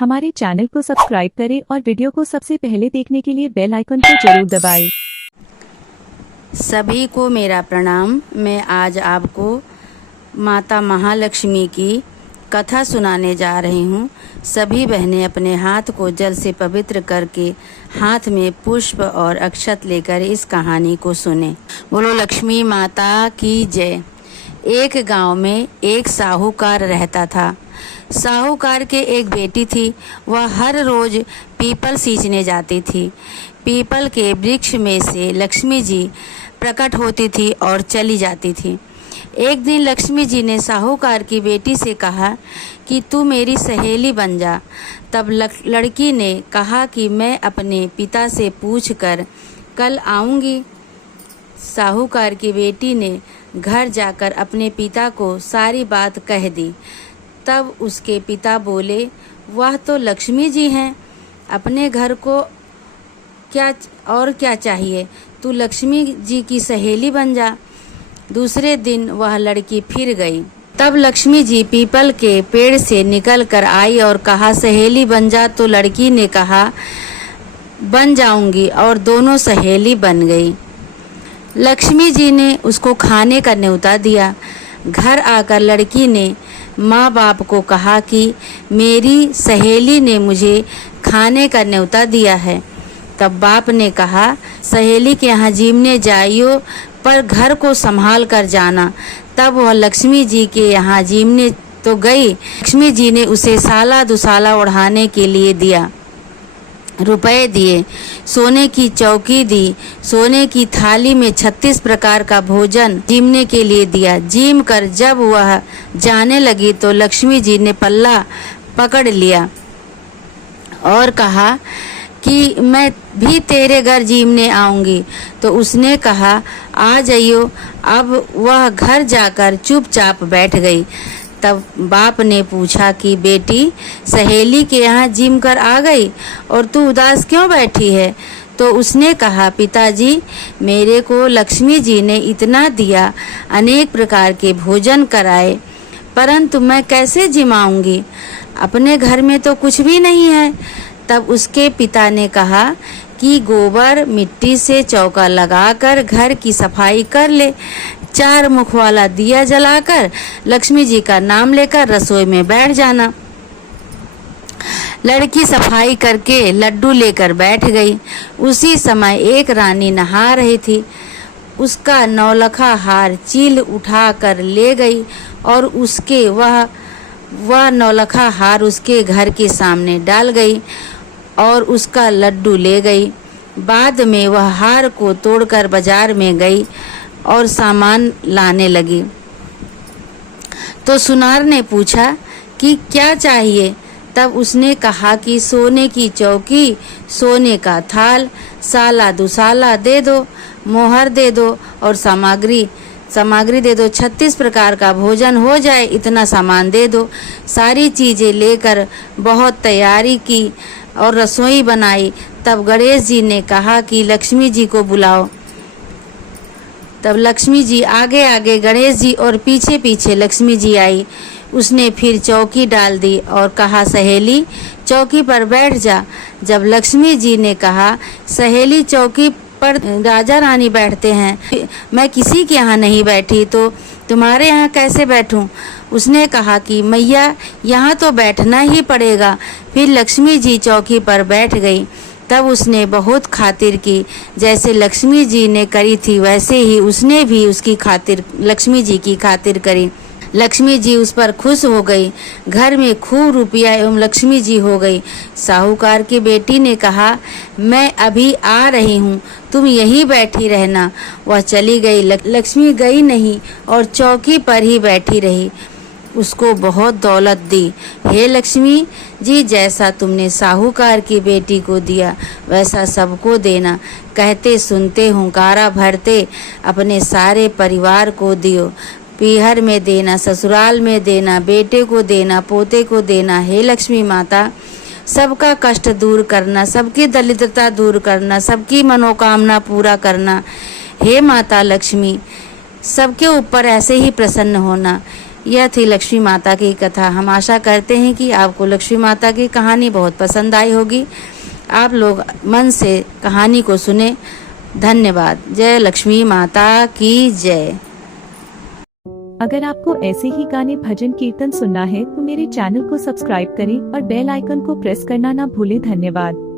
हमारे चैनल को सब्सक्राइब करें और वीडियो को सबसे पहले देखने के लिए बेल आइकन को जरूर दबाएं। सभी को मेरा प्रणाम। मैं आज आपको माता महालक्ष्मी की कथा सुनाने जा रही हूँ। सभी बहनें अपने हाथ को जल से पवित्र करके हाथ में पुष्प और अक्षत लेकर इस कहानी को सुने। बोलो लक्ष्मी माता की जय। एक गांव में एक साहूकार रहता था। साहूकार के एक बेटी थी। वह हर रोज पीपल सींचने जाती थी। पीपल के वृक्ष में से लक्ष्मी जी प्रकट होती थी और चली जाती थी। एक दिन लक्ष्मी जी ने साहूकार की बेटी से कहा कि तू मेरी सहेली बन जा। तब लड़की ने कहा कि मैं अपने पिता से पूछकर कल आऊँगी। साहूकार की बेटी ने घर जाकर अपने पिता को सारी बात कह दी। तब उसके पिता बोले, वह तो लक्ष्मी जी हैं, अपने घर को क्या चाहिए, तू लक्ष्मी जी की सहेली बन जा। दूसरे दिन वह लड़की फिर गई। तब लक्ष्मी जी पीपल के पेड़ से निकल कर आई और कहा सहेली बन जा। तो लड़की ने कहा बन जाऊंगी और दोनों सहेली बन गई। लक्ष्मी जी ने उसको खाने का न्योता दिया। घर आकर लड़की ने माँ बाप को कहा कि मेरी सहेली ने मुझे खाने का न्योता दिया है। तब बाप ने कहा सहेली के यहाँ जीमने जाइयो, पर घर को संभाल कर जाना। तब वह लक्ष्मी जी के यहाँ जीमने तो गई। लक्ष्मी जी ने उसे साला दुसाला ओढ़ाने के लिए दिया, रुपए दिए, सोने की चौकी दी, सोने की थाली में 36 प्रकार का भोजन जीमने के लिए दिया। जीम कर जब वह जाने लगी तो लक्ष्मी जी ने पल्ला पकड़ लिया और कहा कि मैं भी तेरे घर जीमने आऊँगी। तो उसने कहा आ जाइयो। अब वह घर जाकर चुपचाप बैठ गई। तब बाप ने पूछा कि बेटी सहेली के यहाँ जिम कर आ गई और तू उदास क्यों बैठी है। तो उसने कहा पिताजी मेरे को लक्ष्मी जी ने इतना दिया, अनेक प्रकार के भोजन कराए, परंतु मैं कैसे जिमाऊंगी, अपने घर में तो कुछ भी नहीं है। तब उसके पिता ने कहा कि गोबर मिट्टी से चौका लगाकर घर की सफाई कर ले, 4 मुख वाला दिया जलाकर लक्ष्मी जी का नाम लेकर रसोई में बैठ जाना। लड़की सफाई करके लड्डू लेकर बैठ गई। उसी समय एक रानी नहा रही थी। उसका नौलखा हार चील उठा कर ले गई और उसके वह नौलखा हार उसके घर के सामने डाल गई और उसका लड्डू ले गई। बाद में वह हार को तोड़कर बाजार में गई और सामान लाने लगी। तो सुनार ने पूछा कि क्या चाहिए। तब उसने कहा कि सोने की चौकी, सोने का थाल, साला दुसाला दे दो, मोहर दे दो और सामग्री दे दो, 36 प्रकार का भोजन हो जाए इतना सामान दे दो। सारी चीज़ें लेकर बहुत तैयारी की और रसोई बनाई। तब गणेश जी ने कहा कि लक्ष्मी जी को बुलाओ। तब लक्ष्मी जी आगे आगे गणेश जी और पीछे पीछे लक्ष्मी जी आई। उसने फिर चौकी डाल दी और कहा सहेली चौकी पर बैठ जा। जब लक्ष्मी जी ने कहा सहेली चौकी पर राजा रानी बैठते हैं, मैं किसी के यहाँ नहीं बैठी तो तुम्हारे यहाँ कैसे बैठूं। उसने कहा कि मैया यहाँ तो बैठना ही पड़ेगा। फिर लक्ष्मी जी चौकी पर बैठ गई। तब उसने बहुत खातिर की, जैसे लक्ष्मी जी ने करी थी वैसे ही उसने भी उसकी खातिर लक्ष्मी जी की खातिर करी। लक्ष्मी जी उस पर खुश हो गई। घर में खूब रुपया एवं लक्ष्मी जी हो गई। साहूकार की बेटी ने कहा मैं अभी आ रही हूँ, तुम यहीं बैठी रहना। वह चली गई। लक्ष्मी गई नहीं और चौकी पर ही बैठी रही। उसको बहुत दौलत दी। हे लक्ष्मी जी जैसा तुमने साहूकार की बेटी को दिया वैसा सबको देना। कहते सुनते हुंकारा भरते अपने सारे परिवार को दियो। पीहर में देना, ससुराल में देना, बेटे को देना, पोते को देना। हे लक्ष्मी माता सबका कष्ट दूर करना, सबकी दरिद्रता दूर करना, सबकी मनोकामना पूरा करना। हे माता लक्ष्मी सबके ऊपर ऐसे ही प्रसन्न होना। यह थी लक्ष्मी माता की कथा। हम आशा करते हैं कि आपको लक्ष्मी माता की कहानी बहुत पसंद आई होगी। आप लोग मन से कहानी को सुने। धन्यवाद। जय लक्ष्मी माता की जय। अगर आपको ऐसे ही गाने भजन कीर्तन सुनना है तो मेरे चैनल को सब्सक्राइब करें और बेल आइकन को प्रेस करना ना भूलें। धन्यवाद।